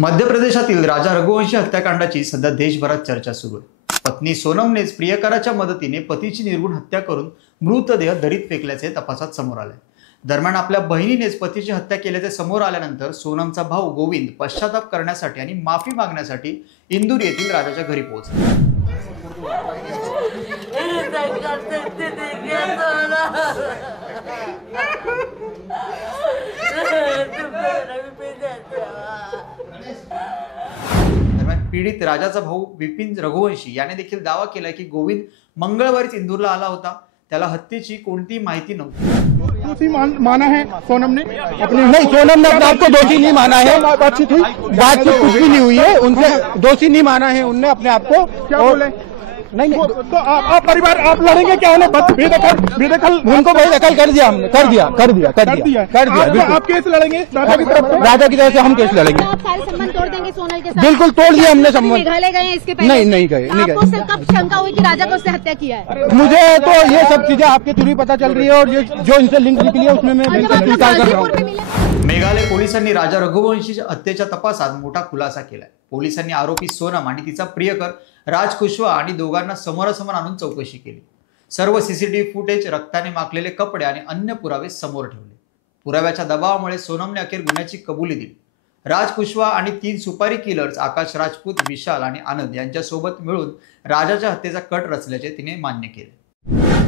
मध्य प्रदेशातील राजा रघुवंशी हत्याकांडाची सध्या देशभरात चर्चा सुरू आहे। पत्नी सोनमनेच प्रियकराच्या मदतीने पतीची निर्घृण हत्या करून मृतदेह दरीत फेकल्याचे तपासात समोर आले। दरम्यान आपल्या बहिणीनेच पतीची हत्या केल्याचे समोर आल्यानंतर सोनमचा भाऊ गोविंद पश्चाताप करण्यासाठी आणि माफी मागण्यासाठी इंदूर येथील राजाच्या घरी पोहोचला। पीडित राजाचा भाऊ विपिन रघुवंशी याने देखील दावा केला की गोविंद मंगळवारीच इंदूरला आला होता। त्याला हत्येची कोणतीही माहिती नव्हती। दोषी माना है सोनम ने अपने? नहीं, सोनम ने अपने आप को दोषी नहीं माना है। बातचीत हुई? बातचीत कुछ भी नहीं हुई है। उनसे दोषी नहीं माना है उनने अपने आप को। क्या बोले? नहीं तो आप परिवार आप लड़ेंगे क्या? उन्हें बेदखल उनको बेदखल कर दिया हमने। कर दिया। आप केस लड़ेंगे राजा की तरफ से? राजा की तरफ से हम केस लड़ेंगे। आप सारे संबंध तोड़ देंगे सोनल के साथ? बिल्कुल तोड़ दिया हमने संबंध। मेघालय गए हैं इसके पहले? नहीं गए। आपको उससे कब शंका हुई कि राजा को उससे हत्या किया है? मुझे तो ये सब चीजें आपके थ्रू ही पता चल रही है और जो इनसे लिंक निकली है उसमें मैं बिल्कुल स्वीकार कर रहा हूँ। मेघालय पोलिसांनी राजा रघुवंशीच्या हत्येच्या तपासात मोठा खुलासा केलाय। पोलिसांनी आरोपी सोनम आणि तिचा प्रियकर राज कुशवा आणि दोघांना समोरासमोर आणून चौकशी केली। सर्व सीसीटीव्ही फुटेज, रक्ताने माखलेले कपडे आणि अन्य पुरावे समोर ठेवले। पुराव्याच्या दबावामुळे सोनमने अखेर गुन्ह्याची कबुली दिली। राज कुशवा आणि 3 सुपारी किलर्स आकाश राजपूत, विशाल आणि आनंद यांच्यासोबत मिळून राजाच्या हत्येचा कट रचल्याचे तिने मान्य केले।